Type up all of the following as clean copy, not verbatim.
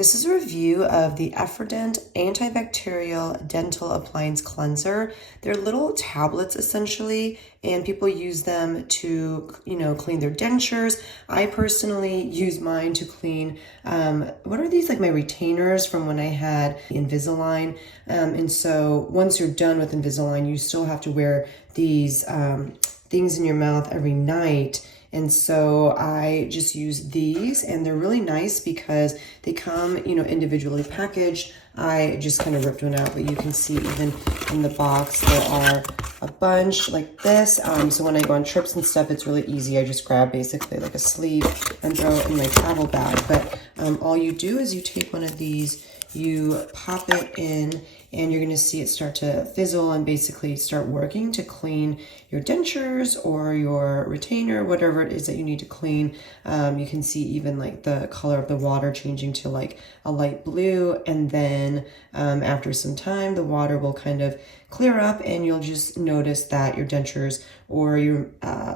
This is a review of the Efferdent Antibacterial Dental Appliance Cleanser. They're little tablets essentially, and people use them to, clean their dentures. I personally use mine to clean, what are these, like my retainers from when I had Invisalign. And so once you're done with Invisalign, you still have to wear these things in your mouth every night. And so I just use these, and they're really nice because they come, individually packaged. I just kind of ripped one out, but you can see even in the box, there are a bunch like this. So when I go on trips and stuff, it's really easy. I just grab basically like a sleeve and throw it in my travel bag. But all you do is you take one of these, you pop it in, and you're going to see it start to fizzle and basically start working to clean your dentures or your retainer, whatever it is that you need to clean. You can see even like the color of the water changing to like a light blue, and then after some time the water will kind of clear up, and you'll just notice that your dentures or your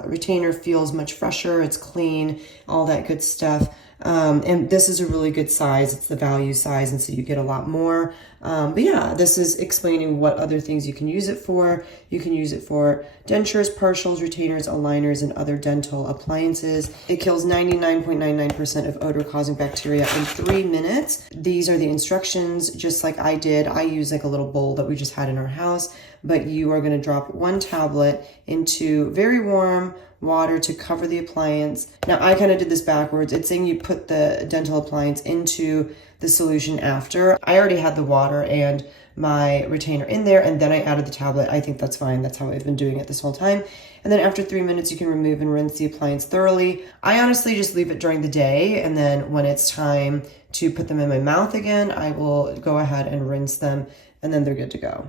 retainer feels much fresher, it's clean, all that good stuff. And this is a really good size. It's the value size, and so you get a lot more. But yeah, this is explaining what other things you can use it for. You can use it for dentures, partials, retainers, aligners, and other dental appliances. It kills 99.99% of odor-causing bacteria in 3 minutes. These are the instructions, just like I did. I use like a little bowl that we just had in our house, but you are going to drop 1 tablet into very warm water to cover the appliance. Now I kind of did this backwards. It's saying you put the dental appliance into the solution after. I already had the water and my retainer in there, and then I added the tablet. I think that's fine. That's how I've been doing it this whole time. And then after 3 minutes, you can remove and rinse the appliance thoroughly. I honestly just leave it during the day, and then when it's time to put them in my mouth again, I will go ahead and rinse them, and then they're good to go.